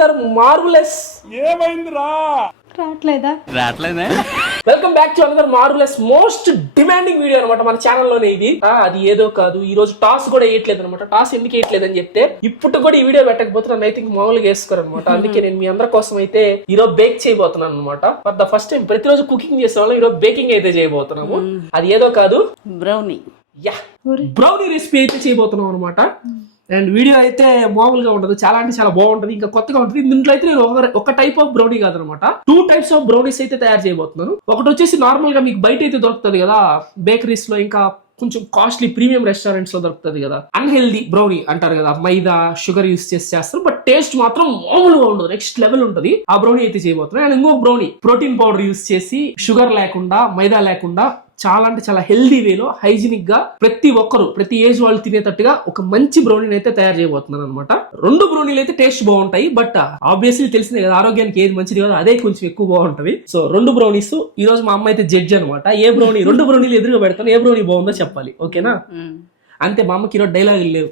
Another marvellous రావట్లేదా welcome back to another marvellous most demanding video అనమాట మన ఛానల్లోనే ఇది. అది ఏదో కాదు, ఈ రోజు టాస్ కూడా వేయట్లేదు అనమాట. టాస్ ఎందుకు వేయట్లేదు అని చెప్తే ఇప్పుడు కూడా ఈ వీడియో పెట్టకపోతే నన్ను అయితే మామూలుగా వేసుకోరు అనమాట. అందుకే నేను మీ అందరి కోసం అయితే ఈరోజు బేక్ చేయబోతున్నాను అనమాట. ఫర్ ద ఫస్ట్ టైం ప్రతిరోజు కుకింగ్ చేసే వాళ్ళు ఈరోజు బేకింగ్ అయితే చేయబోతున్నాము. అది ఏదో కాదు, బ్రౌనీ బ్రౌనీ రెసిపీ అయితే చేయబోతున్నాం అనమాట. అండ్ వీడియో అయితే మామూలుగా ఉండదు, చాలా అంటే చాలా బాగుంటది, ఇంకా కొత్తగా ఉంటుంది. దీంట్లో అయితే నేను ఒక టైప్ ఆఫ్ బ్రౌనీ కాదనమాట, 2 types ఆఫ్ బ్రౌనీస్ అయితే తయారు చేయబోతున్నాను. ఒకటి వచ్చేసి నార్మల్ గా మీకు బయట అయితే దొరుకుతుంది కదా బేకరీస్ లో, ఇంకా కొంచెం కాస్ట్లీ ప్రీమియం రెస్టారెంట్స్ లో దొరుకుతుంది కదా అన్హెల్దీ బ్రౌనీ అంటారు కదా, మైదా షుగర్ యూస్ చేసి చేస్తారు, బట్ టేస్ట్ మాత్రం మామూలుగా ఉండదు, నెక్స్ట్ లెవెల్ ఉంటుంది. ఆ బ్రౌనీ అయితే చేయబోతున్నాను. అండ్ ఇంకో బ్రౌనీ ప్రోటీన్ పౌడర్ యూస్ చేసి షుగర్ లేకుండా మైదా లేకుండా చాలా అంటే చాలా హెల్దీ వేలో హైజీనిక్ గా ప్రతి ఒక్కరు ప్రతి ఏజ్ వాళ్ళు తినేటట్టుగా ఒక మంచి బ్రౌనీని అయితే తయారు చేయబోతున్నాను అనమాట. 2 బ్రౌనీలు అయితే టేస్ట్ బాగుంటాయి, బట్ ఆబ్వియస్లీ తెలిసిందే కదా ఆరోగ్యానికి ఏది మంచిది కదా, అదే కొంచెం ఎక్కువ బాగుంటది. సో 2 బ్రౌనీస్ ఈ రోజు మా అమ్మ అయితే జడ్జి అనమాట. ఏ బ్రౌనీ 2 బ్రౌనీలు ఎదురుగా పెడతాను, ఏ బ్రౌనీ బాగుందో చెప్పాలి, ఓకేనా? అంతే, మా అమ్మకి ఈరోజు డైలాగులు లేవు.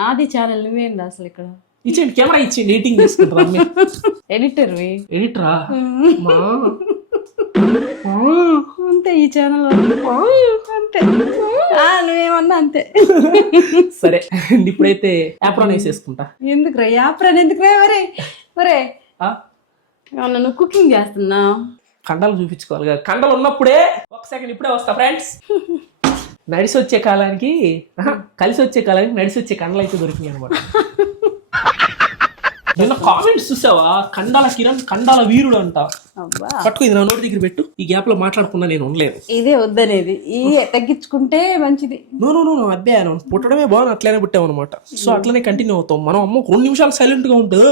నాది ఛానల్ నువ్వేంది అసలు ఇక్కడ ఇచ్చేయండి, కెమెరా ఇచ్చేయండి, ఎడిటింగ్ చేసుకుంటారు. ఎడిటరా అంతే, ఈ ఛానల్ అంతే, నువ్వేమన్నా అంతే. సరే ఇప్పుడైతే యాప్రాన్ వేసేసుకుంటా. ఎందుకురా యాప్రాన్ ఎందుకురా? ఒరే నువ్వు కుకింగ్ చేస్తున్నా, కండలు చూపించుకోవాలి కదా. కండలు ఉన్నప్పుడే ఒక సెకండ్ ఇప్పుడే వస్తా ఫ్రెండ్స్. నడిసి వచ్చే కాలానికి కలిసి వచ్చే కాలానికి నడిసి వచ్చే కండలు అయితే దొరికినాయి అనమాట. నిన్న కామెంట్స్ చూసావా, కండాల కిరణ్ కండాల వీరుడు అంట. పట్టుకో, ఇది నా నోటి దగ్గర పెట్టు. ఈ గ్యాప్ లో మాట్లాడకుండా నేను ఉండలేదు. ఇదే వద్దనేది, తగ్గించుకుంటే మంచిది. నో అబ్బే పుట్టడమే బాగుంది, అట్లనే పుట్టాం అనమాట. సో అట్లనే కంటిన్యూ అవుతాం మనం. అమ్మ 2 నిమిషాలు సైలెంట్ గా ఉంటే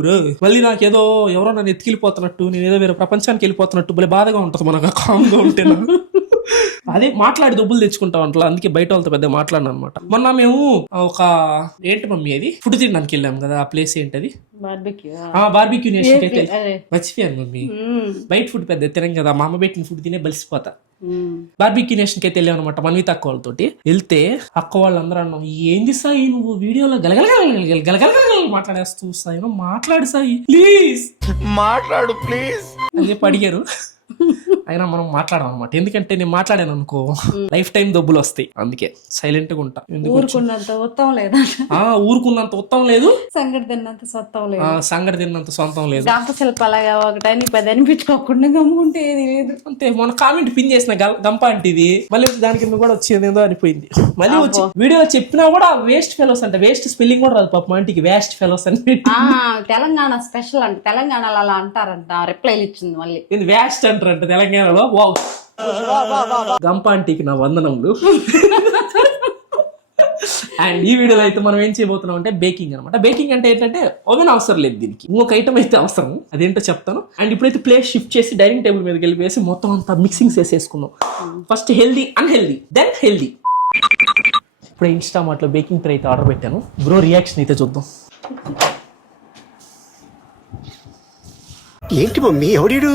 బ్రో మళ్ళీ నాకేదో ఎవరో నన్ను ఎత్తుకెళ్ళిపోతున్నట్టు, నేను ఏదో వేరే ప్రపంచానికి వెళ్ళిపోతున్నట్టు భలే బాధగా ఉంటది మనకు కామ్గా ఉంటే. అదే మాట్లాడి డబ్బులు తెచ్చుకుంటాం అంటలా, అందుకే బయట వాళ్ళతో పెద్ద మాట్లాడినా అనమాట. మొన్న మేము ఒక ఏంటి మమ్మీ అది ఫుడ్ తినడానికి వెళ్ళాం కదా, ఆ ప్లేస్ ఏంటది, బార్బిక్యూ నేషన్ అయితే మర్చిపోయాను మమ్మీ. బయట ఫుడ్ పెద్ద తినం కదా, మా అమ్మ పెట్టిన ఫుడ్ తినే బలిసిపోతా. బార్బిక్యూ నేషన్ కి అయితే వెళ్ళాం అనమాట మన్విత అక్క వాళ్ళతోటి. వెళ్తే అక్క వాళ్ళందరూ అన్నాం, ఏంది సాయి నువ్వు వీడియోలో గలగలగల మాట్లాడేస్తూ సాయి, మాట్లాడు సాయి ప్లీజ్, మాట్లాడు ప్లీజ్ అని చెప్పి అడిగారు. అయినా మనం మాట్లాడాం అనమాట, ఎందుకంటే నేను మాట్లాడాను అనుకో లైఫ్ టైం డబ్బులు వస్తాయి, అందుకే సైలెంట్ గా ఉంటా. ఊరుకున్నంత ఉత్తమం లేదు, ఊరుకున్నంత ఉత్తమం లేదు, సంగటి తిన్నంత సొంతం లేదు, సంగటి తిన్నంత సొంతం లేదు. శిల్పాలాగా ఒకటని 10 అనిపించుకోకుండా గమ్ముంటే ఏది లేదు. అంతే, మన కామెంట్ పిన్ చేసిన గంప అంటిది మళ్ళీ దాని కింద కూడా వచ్చేది ఏదో అనిపోయింది. మళ్ళీ వచ్చి వీడియో చెప్పినా కూడా వేస్ట్ ఫెలోస్ అంటే, వేస్ట్ స్పెల్లింగ్ కూడా రాదు పాప మా ఇంటికి, వేస్ట్ ఫెలోస్ అని. తెలంగాణ స్పెషల్ అంటే తెలంగాణలో అలా అంటారంట, రిప్లైలు ఇచ్చింది మళ్ళీ. వేస్ట్ అంటారంట తెలంగాణలో. వావ్, గంప ఆంటీకి నా వందనములు. అండ్ ఈ వీడియోలో అయితే మనం ఏం చేయబోతున్నాం అంటే బేకింగ్ అనమాట. బేకింగ్ అంటే ఏంటంటే ఓవెన్ అవసరం లేదు దీనికి, ఇంకొక ఐటమ్ అయితే అవసరం, అదేంటో చెప్తాను. అండ్ ఇప్పుడైతే ప్లేస్ షిఫ్ట్ చేసి డైనింగ్ టేబుల్ మీదకి వెళ్ళిపోయేసి మొత్తం అంతా మిక్సింగ్ చేసేసుకుందాం. First healthy unhealthy then healthy. ఇప్పుడు ఇన్స్టామార్ట్ లో బేకింగ్ ట్రే అయితే ఆర్డర్ పెట్టాను. బ్రో రియాక్షన్ అయితే చూద్దాం. ఏంటి మమ్మీ ఎవడీడు?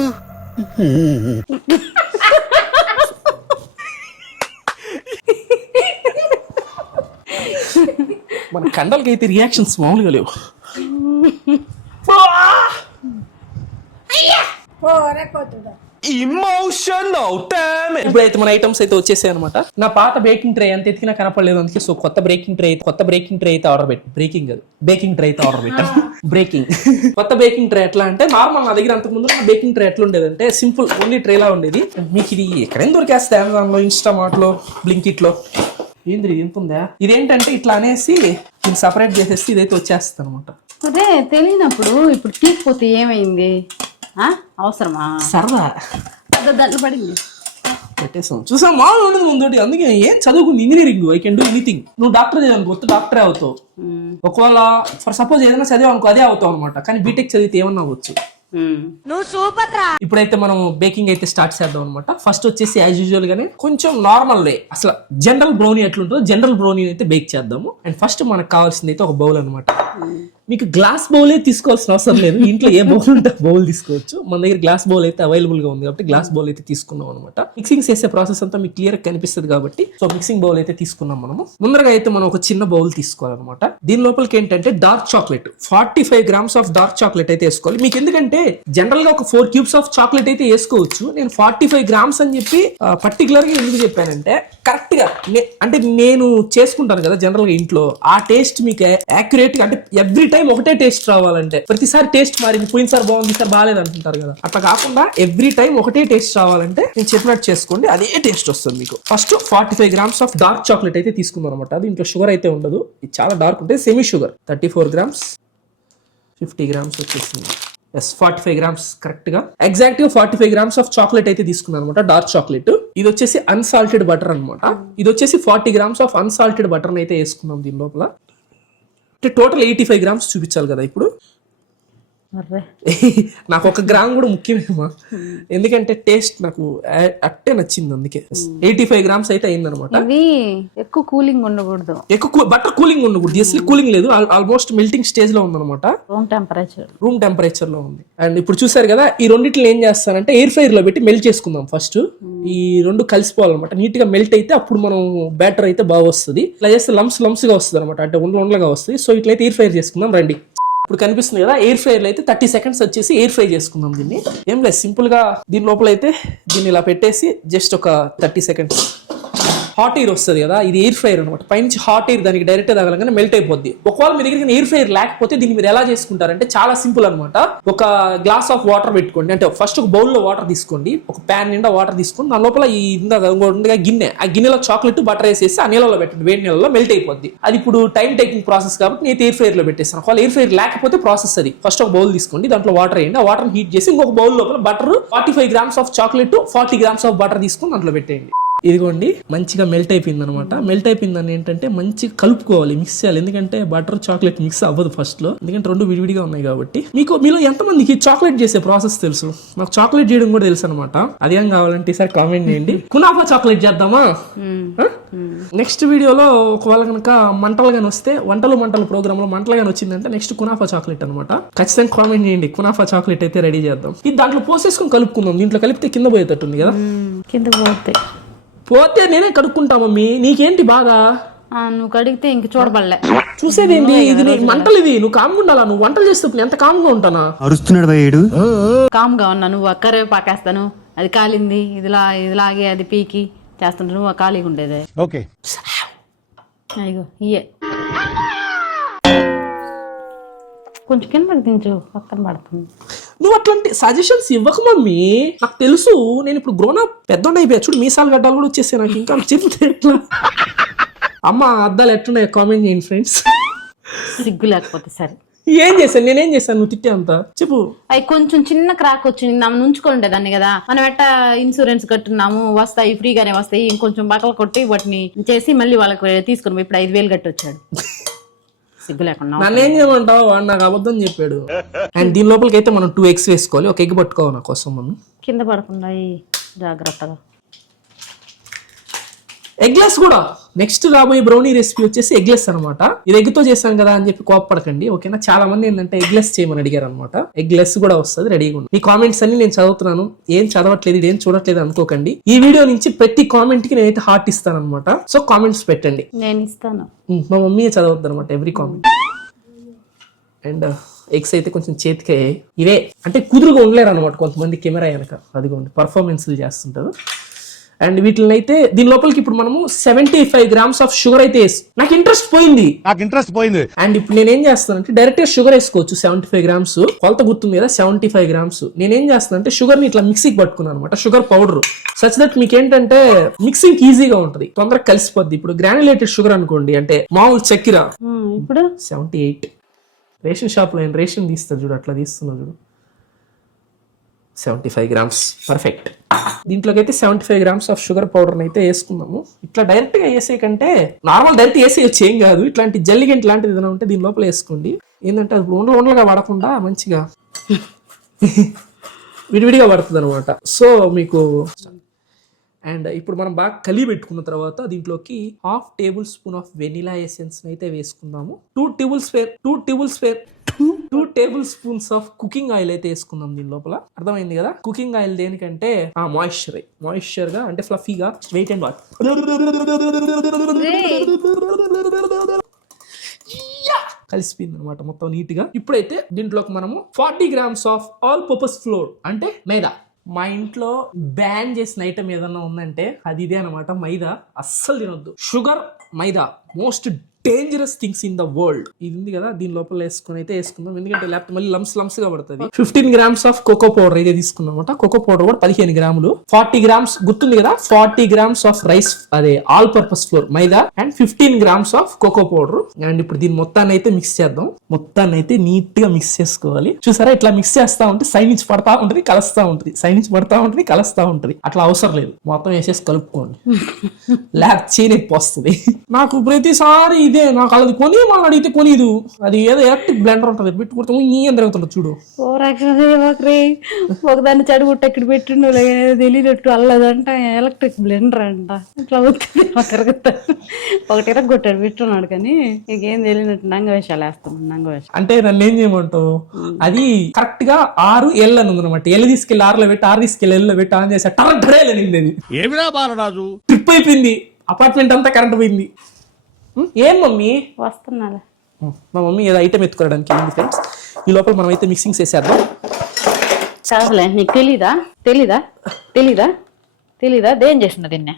మన కండలకి అయితే రియాక్షన్స్ మామూలుగా లేవు. ఇప్పుడైతే మన ఐటమ్స్ అయితే వచ్చేసాయి అనమాట. నా పాత బేకింగ్ ట్రే ఎంత ఎత్తికినా కనపడలేదు, అందుకే సో కొత్త బేకింగ్ ట్రే అయితే ఆర్డర్ పెట్టి బేకింగ్ ట్రే అయితే ఆర్డర్ పెట్టాను. కొత్త బేకింగ్ ట్రే ఎట్లా అంటే, నార్మల్ నా దగ్గర అంతకుముందు నా బేకింగ్ ట్రే ఎట్లా ఉండేది అంటే సింపుల్ ఓన్లీ ట్రేలా ఉండేది. మీకు ఇది ఎక్కడైనా దొరికేస్తే అమెజాన్ లో, ఇన్స్టామార్ట్ లో, బ్లింకిట్ లో. ఏంద్రి ఎంత ఉందా, ఇదేంటంటే ఇట్లా అనేసి నేను సపరేట్ చేసేసి ఇదైతే వచ్చేస్తాను అనమాట. అదే తెలియనప్పుడు ఇప్పుడు తీసిపోతే ఏమైంది, అవసరమా? సరదా దాంట్లో పడింది పెట్టేసాం. చూసా మామూలు ఉండదు ముందు, అందుకే ఏం చదువుకుంది engineering, I can do anything. నువ్వు డాక్టర్ చదివాను కొత్త డాక్టరే అవుతావు. ఒకవేళ ఫర్ సపోజ్ ఏదైనా చదివా అనుకో అదే అవుతావు అనమాట, కానీ బీటెక్ చదివితే ఏమన్నా అవ్వచ్చు. ఇప్పుడైతే మనం బేకింగ్ అయితే స్టార్ట్ చేద్దాం అనమాట. ఫస్ట్ వచ్చేసి యాజ్ యూజువల్ గానే కొంచెం నార్మల్ వే, అసలు జనరల్ బ్రౌనీ ఎట్లుంటుందో జనరల్ బ్రౌనీ అయితే బేక్ చేద్దాము. అండ్ ఫస్ట్ మనకు కావాల్సింది అయితే ఒక బౌల్ అనమాట. మీకు గ్లాస్ బౌలే తీసుకోవాల్సిన అవసరం లేదు, ఇంట్లో ఏ బౌల్ ఉంటే బౌల్ తీసుకోవచ్చు. మన దగ్గర గ్లాస్ బౌల్ అయితే అవైలబుల్ గా ఉంది కాబట్టి గ్లాస్ బౌల్ అయితే తీసుకున్నాం అనమాట. మిక్సింగ్ చేసే ప్రాసెస్ అంతా మీకు క్లియర్ గా కనిపిస్తుంది కాబట్టి సో మిక్సింగ్ బౌల్ అయితే తీసుకున్నాం మనము. ముందరగా అయితే మనం ఒక చిన్న బౌల్ తీసుకోవాలన్నమాట. దీని లోపలికి ఏంటంటే dark chocolate 45 grams of dark chocolate అయితే వేసుకోవాలి. మీకు ఎందుకంటే జనరల్ గా ఒక 4 cubes ఆఫ్ చాక్లెట్ అయితే వేసుకోవచ్చు. నేను 45 grams అని చెప్పి పర్టికులర్ గా ఎందుకు చెప్పానంటే కరెక్ట్ గా అంటే నేను చేసుకుంటాను కదా జనరల్ గా ఇంట్లో, ఆ టేస్ట్ మీకు యాక్యురేట్ గా అంటే ఎవ్రీ టైం ఒకటే టేస్ట్ రావాలంటే ప్రతిసారి టేస్ట్ మారింది, పోయినసారి బాగుంది ఈసారి బాగాలేదు అంటుంటారు కదా, అట్లా కాకుండా ఎవ్రీ టైం ఒకటే టేస్ట్ రావాలంటే నేను చెప్పినట్టు చేసుకోండి, అదే టేస్ట్ వస్తుంది మీకు. First 45 grams of dark chocolate అయితే తీసుకుందాం అనమాట. దీంట్లో షుగర్ అయితే ఉండదు, ఇది చాలా డార్క్ ఉంటుంది, సెమీ షుగర్. 34 grams, 50 grams వచ్చేసింది. 45 grams కరెక్ట్ గా ఎగ్జాక్ట్ గా 45 grams ఆఫ్ చాక్లెట్ అయితే తీసుకున్నాను అనమాట, డార్క్ చాక్లెట్. ఇది వచ్చేసి అన్సాల్టెడ్ బటర్ అనమాట. ఇది వచ్చేసి 40 grams ఆఫ్ అన్సాల్టెడ్ బటర్ అయితే వేసుకున్నాం దీని లోపల. అంటే టోటల్ 85 grams చూపించాలి కదా ఇప్పుడు. నాకు 1 గ్రామ్ కూడా ముఖ్యమేమా, ఎందుకంటే టేస్ట్ నాకు అట్టే నచ్చింది, అందుకే 85 grams అయితే అయిందనమాట. ఇది ఎక్కువ కూలింగ్ ఉండకూడదు, ఎక్కువ బటర్ కూలింగ్ ఉండకూడదు, అసలు కూలింగ్ లేదు, ఆల్మోస్ట్ మెల్టింగ్ స్టేజ్ లో ఉందన్నమాట, రూమ్ టెంపరేచర్ లో ఉంది. అండ్ ఇప్పుడు చూసారు కదా, ఈ రెండిట్లో ఏం చేస్తానంటే ఎయిర్ ఫ్రైర్ లో పెట్టి మెల్ట్ చేసుకుందాం ఫస్ట్. ఈ రెండు కలిసిపోవాలన్నమాట, నీట్ గా మెల్ట్ అయితే అప్పుడు మనం బ్యాటర్ అయితే బాగా వస్తుంది. ఇట్లా చేస్తే లంప్స్ గా వస్తుంది అనమాట, అంటే ఉండలుగా వస్తుంది. సో ఇట్లయితే ఎయిర్ ఫ్రైర్ చేసుకుందాం రండి. ఇప్పుడు కనిపిస్తుంది కదా, ఎయిర్ ఫ్రైర్ లో అయితే 30 seconds వచ్చేసి ఎయిర్ ఫ్రై చేసుకుందాం దీన్ని. ఏం లేదు, సింపుల్ గా దీని లోపల అయితే దీన్ని ఇలా పెట్టేసి జస్ట్ ఒక 30 seconds హాట్ ఎయిర్ వస్తుంది కదా, ఇది ఎయిర్ ఫ్రైర్ అనమాట. పైనుంచి హాట్ ఎయిర్ దానికి డైరెక్ట్ తగలగానే మెల్ట్ అయిపోద్ది. ఒకవేళ మీ దగ్గర ఎయిర్ ఫ్రైర్ లేకపోతే దీన్ని మీరు ఎలా చేసుకుంటారంటే చాలా సింపుల్ అనమాట. ఒక గ్లాస్ ఆఫ్ వాటర్ పెట్టుకోండి, అంటే ఫస్ట్ ఒక బౌల్ లో వాటర్ తీసుకోండి, ఒక ప్యాన్ నిండా వాటర్ తీసుకొని దాని లోపల ఈ గిన్నె, ఆ గిన్నెలో చాక్లెట్ బటర్ వేసేసి ఆ నీళ్ళలో పెట్టండి, వేడి నీళ్ళలో మెల్ట్ అయిపోద్ది. అది ఇప్పుడు టైం టేకింగ్ ప్రాసెస్ కాబట్టి నేను ఎయిర్ ఫ్రైర్ లో పెట్టేస్తాను. ఒకవేళ ఎయిర్ ఫ్రైర్ లేకపోతే ప్రాసెస్ అది, ఫస్ట్ ఒక బౌల్ తీసుకోండి, దాంట్లో వాటర్ వేయండి, ఆ వాటర్ హీట్ చేసి ఇంకొక బౌల్ లోపల butter 45 grams of chocolate 40 grams of butter తీసుకొని దాంట్లో పెట్టేయండి. ఇదిగోండి మంచిగా మెల్ట్ అయిపోయింది అనమాట. మెల్ట్ అయిపోయిందని ఏంటంటే మంచిగా కలుపుకోవాలి, మిక్స్ చేయాలి, ఎందుకంటే బటర్ చాక్లెట్ మిక్స్ అవ్వదు ఫస్ట్ లో, ఎందుకంటే రెండు విడివిడిగా ఉన్నాయి కాబట్టి. మీలో ఎంతమందికి చాక్లెట్ చేసే ప్రాసెస్ తెలుసు? నాకు చాక్లెట్ చేయడం కూడా తెలుసు అనమాట. అదేం కావాలంటే ఈసారి కామెంట్ చేయండి. కునాఫా చాక్లెట్ చేద్దామా? నెక్స్ట్ వీడియోలో ఒకవేళ కనుక మంటలు గాని వస్తే, వంటలు ప్రోగ్రామ్ లో మంటలు గాని వచ్చిందంటే నెక్స్ట్ కునాఫా చాక్లెట్ అనమాట. ఖచ్చితంగా కామెంట్ చేయండి, కునాఫా చాక్లెట్ అయితే రెడీ చేద్దాం. ఇది దాంట్లో పోసేసుకొని కలుపుకుందాం, దీంట్లో కలిపితే కింద పోయేటట్టుంది కదా, కింద పోతే నేనే కడుక్కుంటా మమ్మీ, నీకేంటి బాధ? నువ్వు కడిగితే ఇంక చూడబడలే, చూసేదేంటి, ఇది మంటలు, ఇది నువ్వు కామ్గా ఉండాలా, నువ్వు వంటలు చేస్తే ఎంత కామ్గా ఉంటానా? అరుస్తున్నాడు భయ్యుడు. కామ్గా ఉన్నా, నువ్వు అక్కరే పాకేస్తాను, అది కాలింది ఇదిలాగే అది పీకి చేస్తుంటే నువ్వు ఖాళీగా ఉండేదే. ఓకే అయ్యో ఇయే కొంచెం కిందకి దించు, పక్కన పడుతుంది. నువ్వు అట్లాంటి సజెషన్స్ ఇవ్వకు మమ్మీ, నాకు తెలుసు, నేను ఇప్పుడు గ్రోన్ అప్ పెద్దోడు అయిపోయా, చూడు మీసాలు గడ్డాలు కూడా వచ్చేసాయి నాకు, ఇంకా చెప్తే ఎట్లా? అమ్మ అద్దాలు ఎట్లున్నాయి కామెంట్ చేయండి ఫ్రెండ్స్. సిగ్గు లేకపోతే సరే. ఏం చేశాను, నేనేం చేశాను నువ్వు తిట్టే అంత చెప్పు? అవి కొంచెం చిన్న క్రాక్ వచ్చింది, ఆమె ఉంచుకోండి దాన్ని కదా, మనం ఎట్టా ఇన్సూరెన్స్ కట్టున్నాము, వస్తాయి ఫ్రీగానే వస్తాయి, ఇంకొంచెం బట్టలు కొట్టి వాటిని చేసి మళ్ళీ వాళ్ళకి తీసుకున్నాం. ఇప్పుడు 5,000 కట్టి వచ్చాడు, సిగ్గు లేకుండా. నన్ను ఏం చేయమంటావు, వాడు నాకు అబద్ధం చెప్పాడు. అండ్ దీని లోపలికి అయితే మనం 2 eggs వేసుకోవాలి, ఒక ఎగ్ పట్టుకోవాలి నా కోసం మనం, కింద పడకుండా జాగ్రత్తగా. ఎగ్లెస్ కూడా నెక్స్ట్ రాబోయే బ్రౌనీ రెసిపీ వచ్చేసి ఎగ్లెస్ అనమాట. ఇది ఎగ్ తో చేశాను కదా అని చెప్పి కోపపడకండి, ఓకేనా? చాలా మంది ఏంటంటే ఎగ్లెస్ చేయమని అడిగారు అనమాట. ఎగ్లెస్ కూడా వస్తుంది, రెడీగా ఉంది. ఈ కామెంట్స్ అన్ని నేను చదువుతున్నాను, ఏం చదవట్లేదు, ఏం చూడట్లేదు అనుకోకండి. ఈ వీడియో నుంచి ప్రతి కామెంట్ కి నేనైతే హార్ట్ ఇస్తాను అనమాట. సో కామెంట్స్ పెట్టండి, నేను ఇస్తాను. మా మమ్మీ చదవద్దు అనమాట ఎవ్రీ కామెంట్. అండ్ ఎగ్స్ అయితే కొంచెం చేతికే ఇవే, అంటే కుదురుగా ఉండలేరు అనమాట కొంతమంది కెమెరా వెనక, అదిగోండి పర్ఫార్మెన్స్లు చేస్తుంటారు. అండ్ వీటిని అయితే దీని లోపలికి ఇప్పుడు మనము 75 grams ఆఫ్ షుగర్ అయితే నాకు ఇంట్రెస్ట్ పోయింది. అండ్ ఇప్పుడు నేనేం చేస్తానంటే డైరెక్ట్ గా షుగర్ వేసుకోవచ్చు. 75 grams కొలత గుర్తుంది కదా, 75 grams. నేనేం చేస్తానంటే షుగర్ ని ఇట్లా మిక్సీకి పట్టుకున్నాను అనమాట, షుగర్ పౌడర్, సచ్ దట్ మీకు ఏంటంటే మిక్సింగ్ ఈజీగా ఉంటది, తొందరగా కలిసిపోద్ది. ఇప్పుడు గ్రాన్యులేటెడ్ షుగర్ అనుకోండి, అంటే మామూలు చక్కెర, ఇప్పుడు 78. రేషన్ షాప్ లో రేషన్ తీస్తారు చూడు, అట్లా తీస్తున్నా చూడు, 75 grams పర్ఫెక్ట్. దీంట్లోకి అయితే 75 grams ఆఫ్ షుగర్ పౌడర్ అయితే వేసుకుందాము. ఇట్లా డైరెక్ట్ గా వేసే కంటే నార్మల్ డైరెక్ట్ వేసేయచ్చు, ఏం కాదు. ఇట్లాంటి జల్లిగంట లాంటిది ఏదైనా ఉంటే దీని లోపల వేసుకోండి, ఏంటంటే అది ఉండలుగా పడకుండా మంచిగా విడివిడిగా పడుతుంది అనమాట. సో మీకు అండ్ ఇప్పుడు మనం బాగా కలిపి పెట్టుకున్న తర్వాత దీంట్లోకి 1/2 tablespoon ఆఫ్ వెనిలా ఎసెన్స్ అయితే వేసుకుందాము. 2 tablespoon 2 table spoons of cooking oil అయితే వేసుకుందాం దీని లోపల. అర్థమైంది కదా? కుకింగ్ ఆయిల్ దేనికంటే మాయిశ్చర్ గా అంటే ఫ్లఫీగా. Wait and watch. కలిసిపోయింది అనమాట మొత్తం నీట్ గా. ఇప్పుడైతే దీంట్లోకి మనము 40 grams of all purpose floor అంటే మైదా. మా ఇంట్లో బ్యాన్ చేసిన ఐటమ్ ఏదన్నా ఉందంటే అది ఇదే అనమాట, మైదా. అస్సలు తినొద్దు. Sugar, maida most dangerous things in the world. ఇది ఉంది కదా, దీని లోపల వేసుకుని అయితే వేసుకుందాం, ఎందుకంటే లేకపోతే మళ్ళీ లంప్స్ గా పడుతుంది. 15 grams ఆఫ్ కోకో పౌడర్ అయితే తీసుకున్నాం అనమాట. కోకో పౌడర్ కూడా 15 grams. 40 grams గుర్తుంది కదా, 40 grams ఆఫ్ రైస్ అదే all purpose flour maida and 15 grams of cocoa powder. And ఇప్పుడు దీని మొత్తాన్ని అయితే మిక్స్ చేద్దాం. మొత్తాన్ని అయితే నీట్ గా మిక్స్ చేసుకోవాలి. చూసారా, ఇట్లా మిక్స్ చేస్తా ఉంటే సైడ్ నుంచి పడతా ఉంటుంది, కలుస్తా ఉంటుంది, సైడ్ నుంచి పడతా ఉంటుంది, కలుస్తా ఉంటుంది. అట్లా అవసరం లేదు, మొత్తం వేసేసి కలుపుకోండి, లేకపోతే చేయనొప్పి వస్తుంది. నాకు ప్రతిసారి ఇదే, నాకు అది కొని మనం అడిగితే కొనిదు. అది ఏదో ఎలక్ట్రిక్ బ్లెండర్ ఉంటుంది, పెట్టుకుంటాము ఏం జరుగుతుంటుంది చూడు. ఒకదాన్ని చెడుగుట్ట ఇక్కడ పెట్టిండు తెలియనట్టు అల్లదంట ఎలక్ట్రిక్ బ్లెండర్ అంట. ఇట్లా ఒకటి కొట్టాడు పెట్టున్నాడు, కానీ ఇంకేం తెలియనట్టు నంగ వేషాలు వేస్తున్నాడు. నంగ వేషాలు అంటే నన్ను ఏం చేయమంటావు, అది కరెక్ట్ గా 6 L అని ఉందన్నమాట. L తీసుకెళ్లి 6లో పెట్టి, 6 తీసుకెళ్లి L లో పెట్టి ఆన్ చేసి టరేలనింది. అది ఏమిరా బాలరాజు, ట్రిప్ అయిపోయింది, అపార్ట్మెంట్ అంతా కరెంట్ పోయింది. ఏం మమ్మీ వస్తున్నాలే, మా మమ్మీ ఏదో ఐటమ్ ఎత్తుకోవడానికి ఫ్రెండ్స్. ఈ లోపల మనం అయితే మిక్సింగ్ చేసేద్దాం. చాలే, నీకు తెలీదా దేం చేస్తున్నా దీన్నే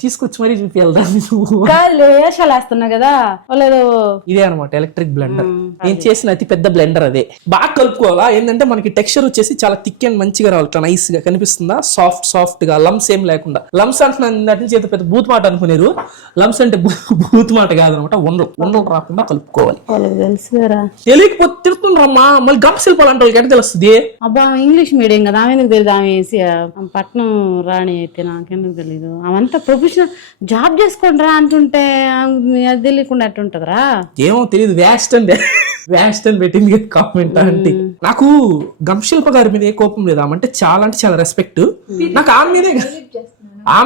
తీసుకొచ్చి మరీ చూపియాలి. కాదు వేషాలు వేస్తున్నా కదా వాళ్ళు. ఇదే అనమాట ఎలక్ట్రిక్ బ్లెండర్. నేను చేసిన అతి పెద్ద బ్లెండర్ అదే. బాగా కలుపుకోవాలా, ఏంటంటే మనకి టెక్స్చర్ వచ్చేసి చాలా థిక్ అండ్ మంచిగా రావాలి, నైస్ గా కనిపిస్తుందా, సాఫ్ట్ గా, లమ్స్ ఏం లేకుండా. లమ్స్ అంటున్నాను చేత పెద్ద బూత్ మాట అనుకునేరు. లమ్స్ అంటే బూత్ మాట కాదనమాట, ఉండలు రాకుండా కలుపుకోవాలి. తెలియకపోతే తిడుతుండ్రమ్మా, మళ్ళీ గంప శిల్పాలంటే వాళ్ళకి ఎక్కడ తెలుస్తుంది. అబ్బా ఇంగ్లీష్ మీడియం కదా, ఆమె ఎందుకు తెలియదు, ఆమె పట్నం రాణి అయితే నాకెందుకు తెలీదు. ఆమెంతా ప్రొఫెషనల్ జాబ్ చేసుకుంటారా అంటుంటే అది తెలియకుండా ఎట్టుంటదిరా. ఏమో తెలియదు, వ్యాస్ట్ అని పెట్టింది కామెంట్. అంటే నాకు గంశిల్ప గారి మీద ఏ కోపం లేదు, ఆమె అంటే చాలా రెస్పెక్ట్. నాకు ఆమె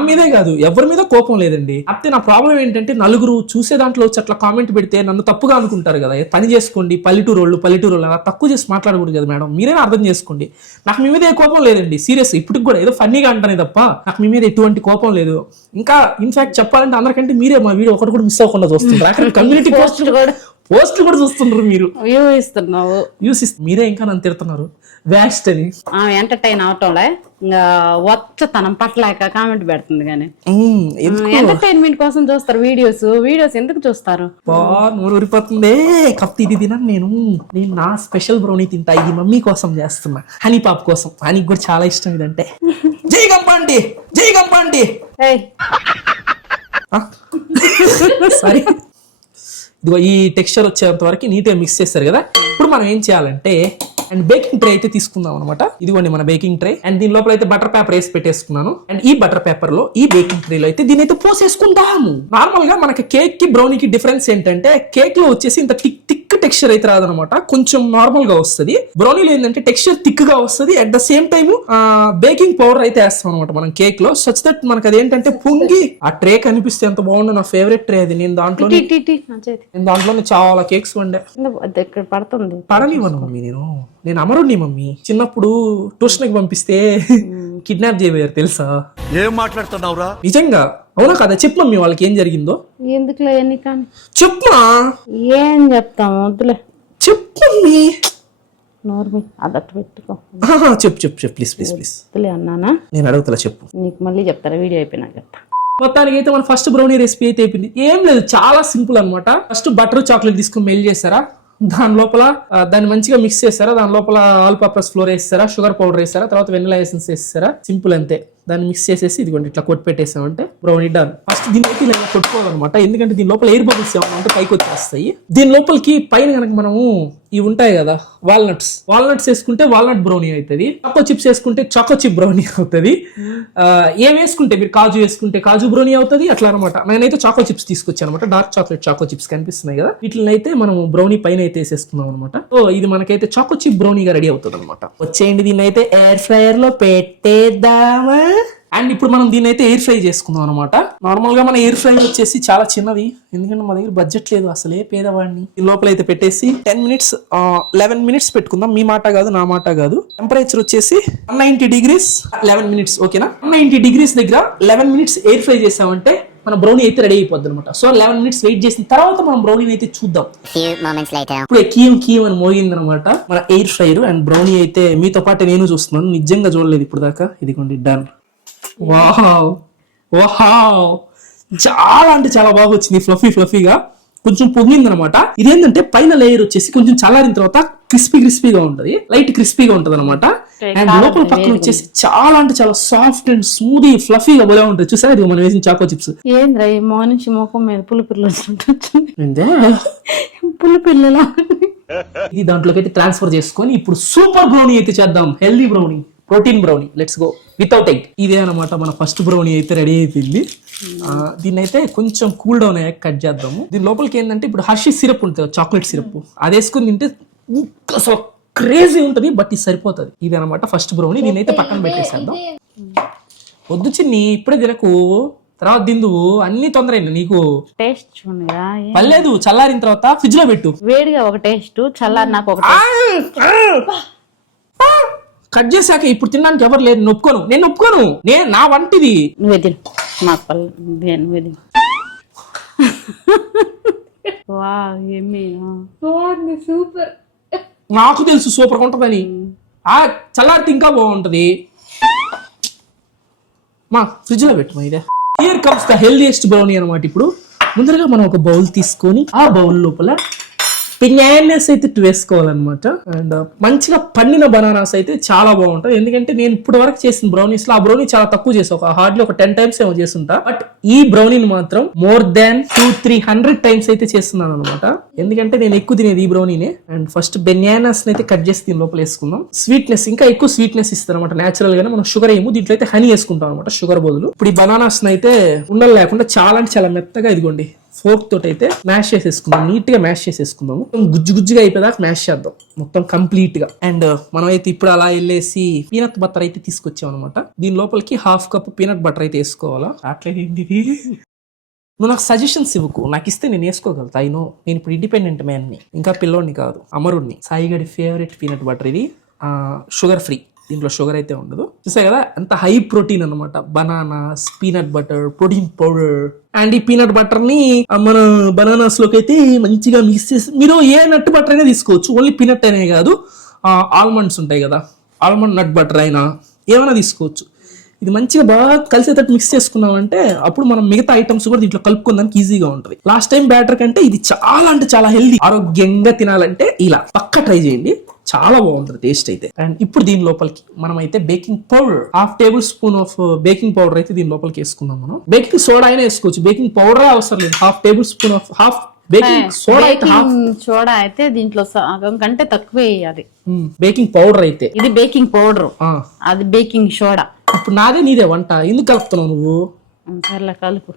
మీదే కాదు ఎవరి మీద కోపం లేదండి. అయితే నా ప్రాబ్లం ఏంటంటే నలుగురు చూసే దాంట్లో వచ్చి అట్లా కామెంట్ పెడితే నన్ను తప్పుగా అనుకుంటారు కదా. పని చేసుకోండి, పల్లెటూరు అలా తక్కువ చేసి మాట్లాడకూడదు కదా మేడం, మీరే అర్థం చేసుకోండి. నాకు మీ మీద ఏ కోపం లేదండి, సీరియస్. ఇప్పటికి కూడా ఏదో ఫన్నీగా అంటానే తప్ప నాకు మీ మీద ఎటువంటి కోపం లేదు. ఇంకా ఇన్ఫాక్ట్ చెప్పాలంటే అందరికంటే మీరే మా వీడియో ఒకటి కూడా మిస్ అవ్వకుండా చూస్తుంటారు. కమ్యూనిటీ పోస్టులు కూడా చూస్తున్నారు మీరు, మీరే ఇంకా నన్ను తిడుతున్నారు వేస్ట్ అని. ఎంటర్టైన్ అవటంలే, ఇంకా వచ్చతనం పట్టలేక కామెంట్ పెడుతుంది. కానీ ఎంటర్టైన్మెంట్ కోసం చూస్తారు వీడియోస్ ఎందుకు చూస్తారు? నూరు ఊరిపోతుంది. కప్పు ఇది తినను నేను నా స్పెషల్ బ్రౌనీ తింటా, ఇది మమ్మీ కోసం చేస్తున్నా, హనీ పాప్ కోసం. హనీకి కూడా చాలా ఇష్టం ఇదంటే. జై గంపండి. సారీ, ఇదిగో ఈ టెక్స్చర్ వచ్చేంత వరకు నీట్గా మిక్స్ చేస్తారు కదా. ఇప్పుడు మనం ఏం చేయాలంటే అండ్ బేకింగ్ ట్రే అయితే తీసుకుందాం అనమాట. ఇదిగోండి మన బేకింగ్ ట్రే. అండ్ దీని లోపల అయితే బటర్ పేపర్ వేసి పెట్టేసుకున్నాను. అండ్ ఈ బటర్ పేపర్ లో ఈ బేకింగ్ ట్రే లో అయితే దీని అయితే పోసేసుకుంటాము. నార్మల్ గా మనకి కేక్ కి బ్రౌనీకి డిఫరెన్స్ ఏంటంటే, కేక్ లో వచ్చేసి ఇంత థిక్ టెక్స్చర్ అయితే రాదనమాట, కొంచెం నార్మల్ గా వస్తుంది. బ్రౌనీలో ఏంటంటే టెక్స్చర్ థిక్ గా వస్తుంది. At the same time baking powder అయితే వేస్తాం అనమాట మనం కేక్ లో, సచ్ దట్ మనకి అది ఏంటంటే పొంగి ఆ ట్రే కనిపిస్తే ఎంత బాగుందో. నా ఫేవరెట్ ట్రే అది. నేను దాంట్లోనే చాలా కేక్స్ వండా. పడనివ్వను మమ్మీ, నేను అమరుణ్ణి మమ్మీ. చిన్నప్పుడు ట్యూషన్ కి పంపిస్తే కిడ్నాప్ చేయబోయారు తెలుసా? ఏం మాట్లాడుతున్నావురా? నిజంగా అవునా కదా? చెప్పు మమ్మీ వాళ్ళకి ఏం జరిగిందో. ఎందుకులే ఎన్ని కానీ చెప్పుమా. ఏం చెప్తాము, వద్దులే చెప్పు మమ్మీ. నోర్మి అదట్టు పెట్టుకో. చెప్పు ప్లీజ్. వద్దులే అన్నానా, నేను అడుగుతా చెప్పు. నీకు మళ్ళీ చెప్తారా, వీడియో అయిపోయినా చెప్తా. మొత్తానికి అయితే మన ఫస్ట్ బ్రౌనీ రెసిపీ అయితే అయిపోయింది. ఏం లేదు, చాలా సింపుల్ అనమాట. ఫస్ట్ బటర్ చాక్లెట్ తీసుకుని మెల్ట్ చేస్తారా, దాని లోపల దాన్ని మంచిగా మిక్స్ చేస్తారా, దాని లోపల ఆల్ పర్పస్ ఫ్లోర్ వేస్తారా, షుగర్ పౌడర్ వేస్తారా, తర్వాత వెనిలా ఎసెన్స్ వేస్తారా. సింపుల్ అంతే. దాన్ని మిక్స్ చేసేసి ఇదిగోండి ఇట్లా కొట్టి పెట్టేసామంటే బ్రౌనీ డన్. ఫస్ట్ దీన్ని అయితే ఇలా కొట్టుకోవాలన్నమాట, ఎందుకంటే దీని లోపల ఎయిర్ బబుల్స్ ఏమన్నా ఉంటే పైకి వచ్చేస్తాయి. దీని లోపలికి పైన కనుక మనము ఇవి ఉంటాయి కదా వాల్నట్స్ వేసుకుంటే వాల్నట్ బ్రౌనీ అవుతుంది. చాకో చిప్స్ వేసుకుంటే చాకో చిప్ బ్రౌనీ అవుతుంది. ఏం వేసుకుంటే మీరు కాజు వేసుకుంటే కాజు బ్రౌనీ అవుతుంది. అట్లా అనమాట. నేనైతే చాకో చిప్స్ తీసుకొచ్చాను అనమాట, డార్క్ చాక్లెట్ చాకో చిప్స్ కనిపిస్తున్నాయి కదా, వీటిని అయితే మనం బ్రౌనీ పైన అయితే వేసేసుకున్నాం అనమాట. సో ఇది మనకైతే చాకో చిప్ బ్రౌనీగా రెడీ అవుతుంది అనమాట. వచ్చేయండి, దీన్ని అయితే ఎయిర్ ఫ్రైయర్ లో పెట్టేద్దామా. అండ్ ఇప్పుడు మనం దీన్ని అయితే ఎయిర్ ఫ్రై చేసుకుందాం అనమాట. నార్మల్ గా మన ఎయిర్ ఫ్రై వచ్చేసి చాలా చిన్నది, ఎందుకంటే మా దగ్గర బడ్జెట్ లేదు అసలే, పేదవాడిని. ఈ లోపల అయితే పెట్టేసి 10 మినిట్స్ 11 మినిట్స్ పెట్టుకుందాం. మీ మాట కాదు, నా మాట కాదు. టెంపరేచర్ వచ్చేసి 190 డిగ్రీస్ 11 మినిట్స్. ఓకేనా? 190 డిగ్రీస్ దగ్గర 11 మినిట్స్ ఎయిర్ ఫ్రై చేసామంటే మన బ్రౌనీ అయితే రెడీ అయిపోద్ది అనమాట. సో 11 మినిట్స్ వెయిట్ చేసిన తర్వాత మనం బ్రౌనీ అయితే చూద్దాం. ఇప్పుడు కీయం అని మోగింది అనమాట మన ఎయిర్ ఫ్రైర్. అండ్ బ్రౌనీ అయితే మీతో పాటు నేను చూస్తున్నాను, నిజంగా చూడలేదు ఇప్పుడు దాకా. ఇదిగోండి, డన్. వావ్ వావ్, చాలా అంటే చాలా బాగా వచ్చింది, ఫ్లఫీగా. కొంచెం పొంగింది అనమాట. ఇదేంటంటే పైన లేయర్ వచ్చేసి కొంచెం చల్లారిన తర్వాత క్రిస్పీగా ఉంటది, లైట్ క్రిస్పీగా ఉంటది అనమాట. అండ్ లోపల పక్కన వచ్చేసి చాలా అంటే చాలా సాఫ్ట్ అండ్ స్మూదీ ఫ్లఫీగా బాగా ఉంటుంది. చూసారా, ఇది మనం వేసిన చాకో చిప్స్. ఏంద్రా ఈ మార్నింగ్ మొఖం మీద పులిపిల్ల పులిపిల్ల. ఇది దాంట్లోకి అయితే ట్రాన్స్ఫర్ చేసుకొని ఇప్పుడు సూపర్ బ్రౌనీ అయితే చేద్దాం. Healthy brownie, protein brownie. Let's go without egg. ఇదే అనమాట మన ఫస్ట్ బ్రౌనీ అయితే రెడీ అయిపోయింది. దీన్ని అయితే కొంచెం కూల్ డౌన్ అయ్యాక కట్ చేద్దాము. దీని లోపలికి ఏంటంటే ఇప్పుడు హర్షీ సిరప్ ఉంటుంది, చాక్లెట్ సిరప్, అది వేసుకుని తింటే అసలు క్రేజీ ఉంటుంది. బట్ ఇది సరిపోతుంది. ఇది అనమాట ఫస్ట్ బ్రౌనీ. దీన్ని అయితే పక్కన పెట్టేసేద్దాం. వద్దు చిన్ని, ఇప్పుడే తినకు, తర్వాత తిందు. అన్ని తొందర నీకు. టేస్ట్ చూడగా పర్లేదు, చల్లారిన తర్వాత ఫ్రిడ్జ్ లో పెట్టు. వేడిగా ఒక టేస్ట్, చల్లారి నాకు ఒక కట్ చేశాక ఇప్పుడు తినడానికి ఎవరు లేదు. నేను ఒప్పుకోను. నేను నా వంటిది. నువ్వే తిను, మాకు నువ్వే తిను. సూపర్. నాకు తెలుసు సూపర్ గా ఉంటదని. చల్లారితే ఇంకా బాగుంటది. మా ఫ్రిడ్జ్ లో పెట్టు. ఇదే here comes the healthiest brownie అనమాట. ఇప్పుడు ముందరగా మనం ఒక బౌల్ తీసుకొని ఆ బౌల్ లోపల బనానాస్ అయితే వేసుకోవాలన్నమాట. అండ్ మంచిగా పండిన బనానాస్ అయితే చాలా బాగుంటాయి. ఎందుకంటే నేను ఇప్పటి వరకు చేసిన బ్రౌనీస్ లో ఆ బ్రౌనీ చాలా తక్కువ చేసా, హార్డ్లీ ఒక 10 టైమ్స్ ఏమో చేస్తుంటా. బట్ ఈ బ్రౌనీని మాత్రం మోర్ దాన్ 200-300 టైమ్స్ అయితే చేస్తున్నాను అనమాట. ఎందుకంటే నేను ఎక్కువ తినేది ఈ బ్రౌనీనే. అండ్ ఫస్ట్ బనానాస్ అయితే కట్ చేసి దీని లోపల వేసుకుందాం. స్వీట్నెస్ ఇంకా ఎక్కువ స్వీట్నెస్ ఇస్తారు అనమాట. నేచురల్ గానే మనం షుగర్ ఏమో దీంట్లో అయితే హనీ వేసుకుంటాం అనమాట, షుగర్ బదులు. ఇప్పుడు ఈ బనానాస్ అయితే ఉండలు లేకుండా చాలా అంటే చాలా మెత్తగా, ఇదిగోండి ఫోర్క్ తోటి అయితే మ్యాష్ చేసేసుకుందాం. నీట్ గా మ్యాష్ చేసేసుకుందాము. గుజ్జుగా అయిపోయేదాకా మ్యాష్ చేద్దాం మొత్తం కంప్లీట్ గా. అండ్ మనం అయితే ఇప్పుడు అలా వెళ్ళేసి పీనట్ బటర్ అయితే తీసుకొచ్చాం అనమాట. దీని లోపలికి 1/2 కప్ పీనట్ బటర్ అయితే వేసుకోవాలా. అట్లేదు నువ్వు నాకు సజెషన్స్ ఇవ్వకు, నాకు ఇస్తే నేను వేసుకోగలుగుతా. నేను ఇప్పుడు ఇండిపెండెంట్ మ్యాన్ని, ఇంకా పిల్లోడిని కాదు, అమరుడిని. సాయిగడి ఫేవరెట్ పీనట్ బటర్ ఇది. షుగర్ ఫ్రీ, దీంట్లో షుగర్ అయితే ఉండదు. చూసాయి కదా ఎంత హై ప్రోటీన్ అనమాట. Bananas, peanut butter, protein powder. And ఈ పీనట్ బటర్ ని మన బనానాస్ లోకి అయితే మంచిగా మిక్స్ చేసి, మీరు ఏ నట్ బటర్ అయినా తీసుకోవచ్చు, ఓన్లీ పీనట్ అనే కాదు, ఆల్మండ్స్ ఉంటాయి కదా, ఆల్మండ్ నట్ బటర్ అయినా ఏమైనా తీసుకోవచ్చు. ఇది మంచిగా బాగా కలిసేటట్టు మిక్స్ చేసుకున్నామంటే అప్పుడు మనం మిగతా ఐటమ్స్ కూడా దీంట్లో కలుపుకోవడానికి ఈజీగా ఉంటుంది. లాస్ట్ టైం బ్యాటర్ కంటే ఇది చాలా అంటే చాలా హెల్దీ. ఆరోగ్యంగా తినాలంటే ఇలా పక్కా ట్రై చేయండి, చాలా బాగుంటుంది టేస్ట్ అయితే. అండ్ ఇప్పుడు దీని లోపలికి మనం అయితే baking powder 1/2 table spoon of baking powder అయితే దీని లోపలికి వేసుకుందాం. మనం బేకింగ్ సోడా అయినా వేసుకోవచ్చు, బేకింగ్ పౌడర్ అవసరం లేదు. 1/2 table spoon of baking soda అయితే దీంట్లో సగం కంటే తక్కువ వేయాలి. బేకింగ్ పౌడర్ అయితే ఇది బేకింగ్ పౌడర్, అది బేకింగ్ సోడా. ఇప్పుడు నాదే నీదే వంట, ఎందుకు కలుపుతున్నావు నువ్వు? సర్లే కలుపు,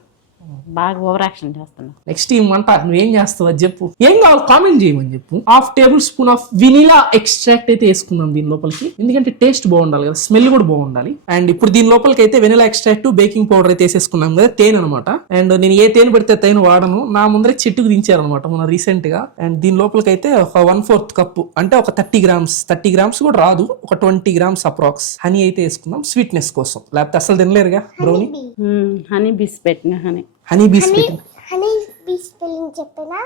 బాగా ఓవర్ యాక్షన్ చేస్తున్నా. నెక్స్ట్ ఈ వంట నువ్వేం చేస్తావు అది చెప్పు, ఏం కావాలి కామెంట్ చేయమని చెప్పు. 1/2 table spoon of vanilla extract అయితే వేసుకుందాం దీని లోపలికి, ఎందుకంటే టేస్ట్ బాగుండాలి కదా, స్మెల్ కూడా బాగుండాలి. అండ్ ఇప్పుడు దీని లోపలికి అయితే వెనిలా ఎక్స్ట్రాక్ట్, బేకింగ్ పౌడర్ అయితే వేసేసుకున్నాం కదా, తేనె అనమాట. అండ్ నేను ఏ తేనె పెడితే తేనె వాడను, నా ముందరే చెట్టుకు దించారనమాట మన రీసెంట్ గా. అండ్ దీని లోపలికి అయితే ఒక 1/4 కప్పు, అంటే ఒక 30 గ్రామ్స్ కూడా రాదు, ఒక 20 గ్రామ్స్ అప్రాక్స్ హనీ అయితే వేసుకుందాం స్వీట్నెస్ కోసం, లేకపోతే అసలు తినలేరుగా బ్రౌనీ. హనీ బీస్ పెట్టిన హనీ బీ స్పెల్లింగ్ చెప్పనా?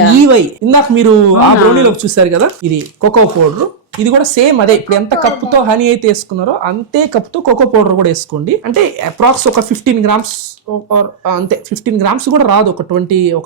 HONEY. ఇందాక మీరు ఆ బ్రౌనీలోకి చూసారు కదా, ఇది కోకో పౌడర్. ఇది కూడా సేమ్ అదే, ఇప్పుడు ఎంత కప్పుతో హనీ అయితే వేసుకున్నారో అంతే కప్పుతో కోకో పౌడర్ కూడా వేసుకోండి. అంటే అప్రాక్స్ ఒక 15 గ్రామ్స్, అంతే 15 గ్రామ్స్ కూడా రాదు, ఒక 10 or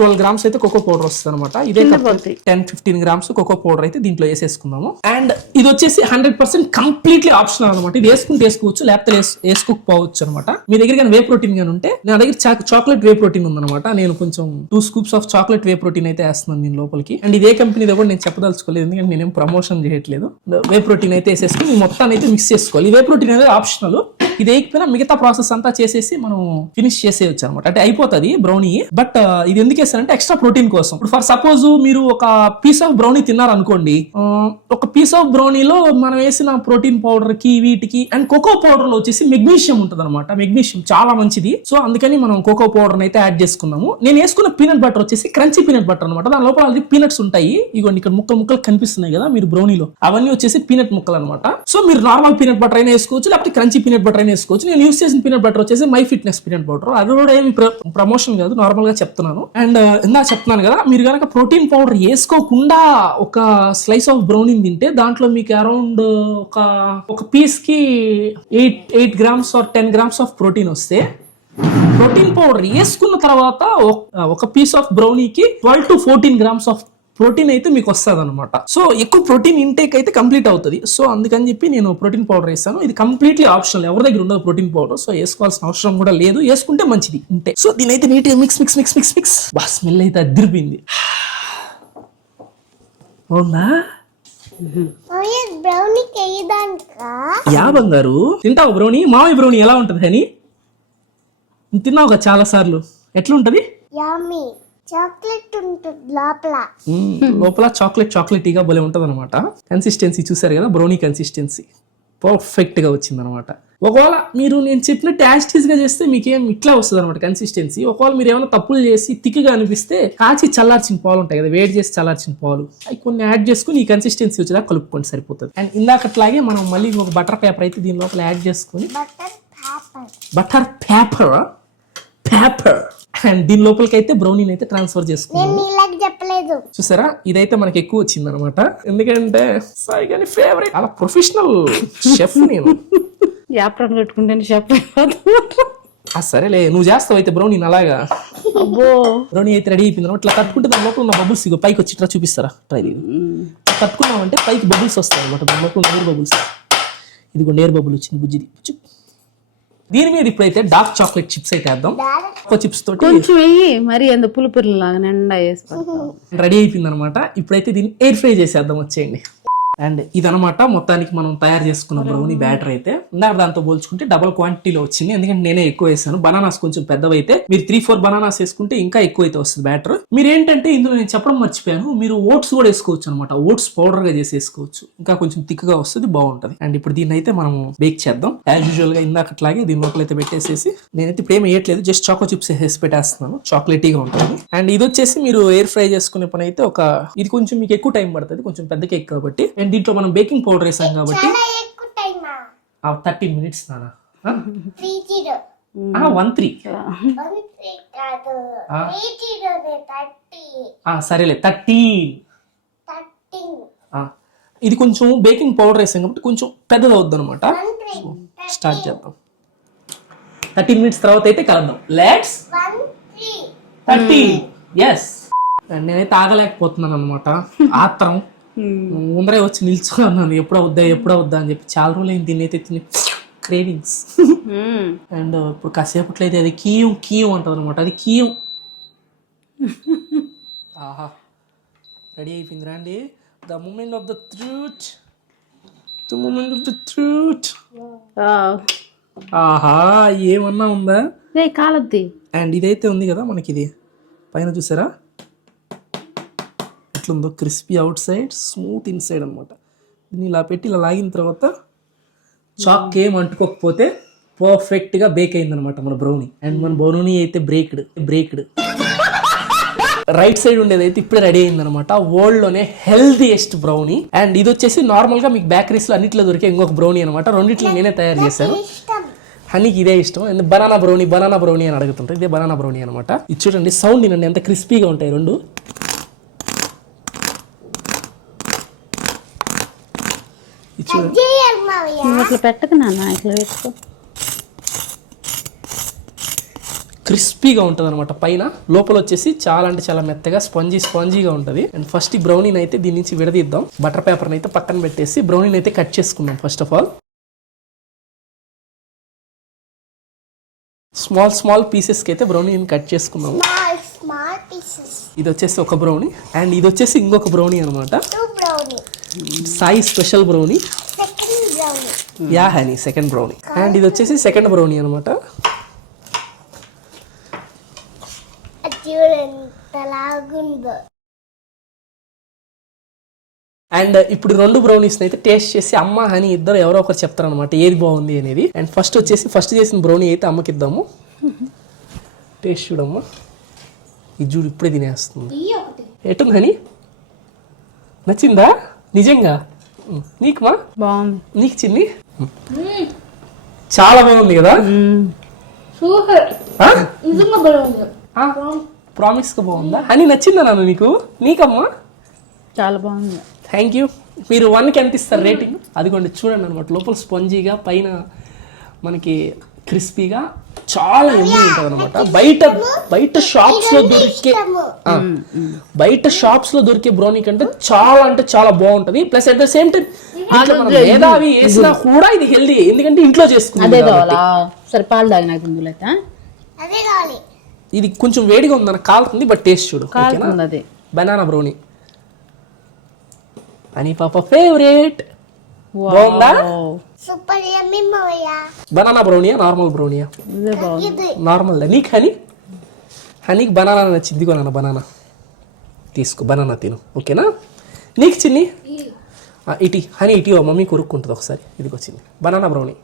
12 గ్రామ్స్ అయితే కోకో పౌడర్ వస్తుంది అనమాట. ఇదే 10-15 గ్రామ్స్ కోకో పౌడర్ అయితే దీంట్లో వేసేసుకుందాము. అండ్ ఇది వచ్చేసి 100% కంప్లీట్లీ ఆప్షనల్ అనమాట. ఇది వేసుకుంటే వేసుకోవచ్చు, లేకపోతే వేసుకోకపోవచ్చు అనమాట. మీ దగ్గర కానీ వే ప్రోటీన్ గానీ ఉంటే, నా దగ్గర చాక్లెట్ వే ప్రోటీన్ ఉందన్నమాట. నేను కొంచెం 2 scoops of chocolate whey protein అయితే వేస్తున్నాను దీని లోపలికి. అండ్ ఇదే కంపెనీలో కూడా నేను చెప్పదలుచుకోలేదు, ఎందుకంటే నేనేం ప్రమోషన్ చేయట్లేదు. వే ప్రోటీన్ అయితే వేసేసుకుని మొత్తాన్ని అయితే మిక్స్ చేసుకోవాలి. వే ప్రోటీన్ అనేది ఆప్షనల్, ఇది వేయకపోయినా మిగతా ప్రాసెస్ అంతా చేసేసి మనం ఫినిష్ చేసేయచ్చు అనమాట. అంటే అయిపోతుంది బ్రౌనీ. బట్ ఇది ఎందుకు వేస్తారంటే ఎక్స్ట్రా ప్రోటీన్ కోసం. ఇప్పుడు ఫర్ సపోజ్ మీరు ఒక పీస్ ఆఫ్ బ్రౌనీ తిన్నారనుకోండి, ఒక పీస్ ఆఫ్ బ్రౌనీలో మనం వేసిన ప్రోటీన్ పౌడర్ కి వీటికి అండ్ కోకో పౌడర్ లో వచ్చేసి మెగ్నీషియం ఉంటుంది అనమాట. మెగ్నీషియం చాలా మంచిది. సో అందుకని మనం కోకో పౌడర్ అయితే యాడ్ చేసుకున్నాము. నేను వేసుకున్న పీనట్ బటర్ వచ్చేసి క్రంచీ పీనట్ బటర్ అనమాట. దాని లోపల ఆల్రెడీ పీనట్స్ ఉంటాయి. ఇగోండి ఇక్కడ ముక్కలు కనిపిస్తున్నాయి కదా మీరు బ్రౌనీలో, అవన్నీ వచ్చేసి పీనట్ ముక్కలు అనమాట. సో మీరు నార్మల్ పీనట్ బటర్ అయినా వేసుకోవచ్చు, లేకపోతే క్రంచీ పీనట్ బటర్ అయినా వేసుకోవచ్చు. నేను యూస్ చేసిన పీనట్ బటర్ వచ్చేసి మై ఫిట్నెస్ పీనట్ బటర్. అది కూడా ఏమి ప్రమోషన్ కాదు, నార్మల్ గా చెప్తున్నాను. అండ్ ఇందాక చెప్తున్నాను కదా, మీరు కనుక ప్రోటీన్ పౌడర్ వేసుకోకుండా ఒక స్లైస్ ఆఫ్ బ్రౌనీ తింటే దాంట్లో మీకు అరౌండ్ ఒక పీస్ కి 8 grams or 10 grams of protein వస్తే, ప్రోటీన్ పౌడర్ వేసుకున్న తర్వాత ఒక పీస్ ఆఫ్ బ్రౌనీకి 12 to 14 grams ఆఫ్ ప్రోటీన్ అయితే మీకు వస్తుంది అనమాట. సో ఎక్కువ ప్రోటీన్ ఇంటేక్ అయితే కంప్లీట్ అవుతుంది. సో అందుకని చెప్పి నేను ప్రోటీన్ పౌడర్ వేస్తాను. ఇది కంప్లీట్లీ ఆప్షనల్, ఎవరి దగ్గర ఉండదు ప్రోటీన్ పౌడర్. సో వేసుకోవాల్సిన అవసరం కూడా లేదు, వేసుకుంటే మంచిది ఉంటే. సో దీని అయితే నీట్గా మిక్స్ బా స్మెల్ అయితే అదిరిపోయింది. అవునా బ్రౌనీ వేయడానికా? యా బంగారు, తింటావు బ్రౌనీ? మామయ్య బ్రౌనీ ఎలా ఉంటుంది అని తిన్నావు కదా చాలా సార్లు. ఎట్లా ఉంటది? యమ్మీ. చాక్లెట్ ఉంటుంది లోపల చాక్లెటీగా భలే ఉంటుంది అనమాట. కన్సిస్టెన్సీ చూసారు కదా, బ్రౌనీ కన్సిస్టెన్సీ పర్ఫెక్ట్ గా వచ్చింది అనమాట. ఒకవేళ మీరు నేను చెప్పినట్టు యాస్టీస్ గా చేస్తే మీకేం ఇట్లా వస్తుంది అనమాట కన్సిస్టెన్సీ. ఒకవేళ మీరు ఏమైనా తప్పులు చేసి తిక్కుగా అనిపిస్తే కాచి చల్లార్చిన పాలు ఉంటాయి కదా, వేడి చేసి చల్లార్చిన పాలు, అవి కొన్ని యాడ్ చేసుకుని ఈ కన్సిస్టెన్సీ వచ్చేలా కలుపుకొని సరిపోతుంది. అండ్ ఇందాకట్లాగే మనం మళ్ళీ ఒక బటర్ పేపర్ అయితే దీని లోపల యాడ్ చేసుకుని, బటర్ పేపర్ అండ్ దీని లోపలికి అయితే బ్రౌనీ అయితే ట్రాన్స్ఫర్ చేసుకున్నాను. చెప్పలేదు చూసారా, ఇదైతే మనకి ఎక్కువ వచ్చింది అనమాట. ఎందుకంటే సాయి ఫేవరెట్, అలా ప్రొఫెషనల్ షెఫ్ నేను. యాప్రాన్ కట్టుకుంటే షెఫ్. సరేలే, నువ్వు చేస్తావు అయితే బ్రౌనీ అలాగా. అబ్బో, బ్రౌనీ అయితే రెడీ అయిపోయింది. ఇట్లా కట్టుకుంటే దాని లోపల ఉన్న బబుల్స్ ఇగో పైకి వచ్చి ఇట్లా చూపిస్తారా, ట్రై కట్టుకున్నామంటే పైకి బబుల్స్ వస్తాయి అనమాట. దాని లోపల ఎయిర్ బబుల్స్, ఇది ఎయిర్ బబుల్ వచ్చింది బుజ్జిది. దీని మీద ఇప్పుడైతే డార్క్ చాక్లెట్ చిప్స్ అయితే వేద్దాం. చిప్స్ తోటి కొంచెం మరి అంత పులుపురు లాగా నిండా వేసుకుంటాం. రెడీ అయిపోయింది అనమాట. ఇప్పుడైతే దీన్ని ఎయిర్ ఫ్రై చేసేద్దాం, వచ్చేయండి. అండ్ ఇదనమాట మొత్తానికి మనం తయారు చేసుకున్న బ్రౌనీ బ్యాటర్ అయితే. ఇందాక దాంతో పోల్చుకుంటే డబుల్ క్వాంటిటీలో వచ్చింది, ఎందుకంటే నేనే ఎక్కువ వేసాను. బనానాస్ కొంచెం పెద్దవైతే, మీరు 3-4 బనానాస్ వేసుకుంటే ఇంకా ఎక్కువ అయితే వస్తుంది బ్యాటర్. మీరు ఏంటంటే ఇందులో నేను చెప్పడం మర్చిపోయాను, మీరు ఓట్స్ కూడా వేసుకోవచ్చు అనమాట. ఓట్స్ పౌడర్ గా చేసేసుకోవచ్చు, ఇంకా కొంచెం థిక్గా వస్తుంది, బాగుంటది. అండ్ ఇప్పుడు దీన్ని అయితే మనం బేక్ చేద్దాం. యాజ్ యూజువల్ గా ఇందాకట్లాగే దీని లోపల అయితే పెట్టేసేసి, నేనైతే ఇప్పుడు ఏం వేయట్లేదు, జస్ట్ చాకో చిప్స్ వేసి పెట్టేస్తున్నాను. చాక్లెటీగా ఉంటుంది. అండ్ ఇది వచ్చేసి మీరు ఎయిర్ ఫ్రై చేసుకునే పని అయితే ఇది కొంచెం మీకు ఎక్కువ టైం పడుతుంది, కొంచెం పెద్ద కేక్ కాబట్టి. అండ్ దీంట్లో మనం బేకింగ్ పౌడర్ వేసాం కాబట్టి 30 minutes నానా. 13 సరేలే 13. ఇది కొంచెం బేకింగ్ పౌడర్ వేసాం కాబట్టి కొంచెం పెద్దది అవుద్ది అనమాట. స్టార్ట్ చేద్దాం. 13 minutes తర్వాత అయితే కలుద్దాం. లెట్స్ 13. ఎస్. నేనైతే ఆగలేకపోతున్నాను అనమాట, ఆత్రం. ముందరే వచ్చి నిల్చుకున్నాను, ఎప్పుడో వద్దా అని చెప్పి. చాలా రోజులు అయింది దీన్ని అయితే తిని, క్రేవింగ్స్. అండ్ ఇప్పుడు కాసేపట్లో అయితే అది కీయం అంటది అనమాట. అది కీయం. ఆహా, రెడీ అయిపోయింది రండి. The moment of the truth. ఆహా, ఏమన్నా ఉందా? కాలద్ది. అండ్ ఇదైతే ఉంది కదా మనకి, ఇది పైన చూసారా ఎట్లుందో, crispy out side, smooth inside అనమాట. దీన్ని ఇలా పెట్టి ఇలా లాగిన తర్వాత చాక్ ఏం అంటుకోకపోతే పర్ఫెక్ట్గా బేక్ అయింది అనమాట మన బ్రౌనీ. అండ్ మన బ్రౌనీ అయితే బ్రేక్డ్ రైట్ సైడ్ ఉండేది అయితే ఇప్పుడే రెడీ అయింది అనమాట. వరల్డ్ లోనే హెల్దీయెస్ట్ బ్రౌనీ. అండ్ ఇది వచ్చేసి నార్మల్ గా మీకు బేకరీస్ లో అన్నిట్లో దొరికే ఇంకొక బ్రౌనీ అనమాట. రెండిట్లో నేనే తయారు చేశాను. హనీకి ఇదే ఇష్టం. బనానా బ్రౌనీ అని అడుగుతుంటారు. ఇదే బనానా బ్రౌనీ అనమాట. ఇది చూడండి, సౌండ్ వినండి ఎంత క్రిస్పీగా ఉంటాయి రెండు. ఇట్లా పెట్టకు నాన్న, ఇట్లా పెట్టుకో. క్రిస్పీగా ఉంటుంది అనమాట. పైన లోపల వచ్చేసి చాలా అంటే చాలా మెత్తగా స్పాంజీగా ఉంటుంది. అండ్ ఫస్ట్ ఈ బ్రౌనీని అయితే దీని నుంచి విడదీద్దాం. బటర్ పేపర్ని అయితే పక్కన పెట్టేసి బ్రౌనీని అయితే కట్ చేసుకుందాం. ఫస్ట్ ఆఫ్ ఆల్ స్మాల్ పీసెస్కి అయితే బ్రౌనీని కట్ చేసుకున్నాము. ఇది వచ్చేసి ఒక బ్రౌనీ అండ్ ఇది వచ్చేసి ఇంకొక బ్రౌనీ అనమాట. Sai special brownie. Yeah honey second brownie. And ఇది వచ్చేసి సెకండ్ బ్రౌనీ అనమాట. అది చూడు ఎంత లాగుందో. అండ్ ఇప్పుడు రెండు బ్రౌనీస్ అయితే టేస్ట్ చేసి అమ్మ హనీ ఇద్దరు ఎవరో ఒకరు చెప్తారనమాట ఏది బాగుంది అనేది. అండ్ ఫస్ట్ చేసిన బ్రౌనీ అయితే అమ్మకి ఇద్దాము. టేస్ట్ చూడమ్మా. ఇది చూడు ఇప్పుడే తినేస్తుంది. ఎటుంది హనీ? నచ్చిందా నిజంగా? నీకుమా? బాగుంది. నీకు చిన్ని? చాలా బాగుంది కదా? ప్రామిస్ గా బాగుందా? హనీ నచ్చిందా నాన్న నీకు? నీకమ్మా? చాలా బాగుంది. Thank you. మీరు 1కి ఎంత ఇస్తారు రేటింగ్? అదిగోండి చూడండి అనమాట. లోపల స్పాంజీగా పైన మనకి క్రిస్పీగా చాలా ఎమ్మి ఉంటుంది అనమాట. బయట షాప్స్ లో దొరికే బ్రౌనీ కంటే చాలా అంటే చాలా బాగుంటది. Plus at the same time మేధావి వేసినా కూడా ఇది హెల్దీ, ఎందుకంటే ఇంట్లో చేసుకుంది. సరే పాలు తాగినాక అదే కావాలి. ఇది కొంచెం వేడిగా ఉంది నాకు కాలుతుంది, బట్ టేస్ట్ చూడు. అది బనానా బ్రౌనీ అని పాప ఫేవరెట్. బాగుందా? సూపర్ యమ్మీ మావయ్య. బనానా బ్రౌనీయా నార్మల్ బ్రౌనీయా? ఇది నార్మల్. నీకు హనీకి బనానా నచ్చింది. ఇదిగో నాన్న బనానా తీసుకో, బనానా తిను, ఓకేనా? నీకు చిన్ని ఇటీ హనీ ఇటీ మమ్మీ కొరుక్కుంటుంది ఒకసారి. ఇదిగో చిన్ని బనానా బ్రౌనీ.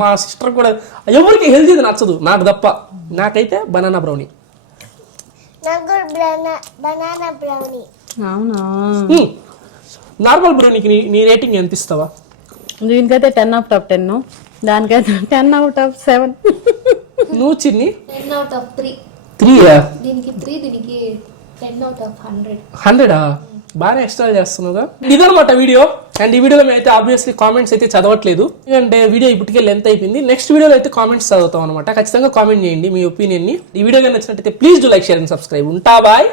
మా సిస్టర్ కూడా ఎవరికి హెల్తీ నచ్చదు, నాకు తప్ప. నాకైతే బనానా బ్రౌనీ. నాకు బనానా బ్రౌనీ. అవునా? నార్మల్ బ్రౌనీకి నీ రేటింగ్ ఎంత ఇస్తావా? దీనికైతే 10/10, దానికైతే 10/7. నువ్వు చిన్ని? 10/3. 3 దీనికి 3, దీనికి 10/100. 100 బాగా ఎక్స్ట్రా చేస్తున్నావుగా. ఇదనమాట వీడియో. అండ్ ఈ వీడియోలో మేము అయితే ఆబ్వియస్లీ కామెంట్స్ అయితే చదవట్లేదు, ఎందుకంటే వీడియో ఇప్పటికే లెంత్ అయిపోయింది. నెక్స్ట్ వీడియోలో అయితే కామెంట్స్ చదువుతాం అనమాట. ఖచ్చితంగా కామెంట్ చేయండి మీ ఒపీనియన్ ని. ఈ వీడియో నచ్చినట్టయితే please do like, share and subscribe. ఉంటా బాయ్.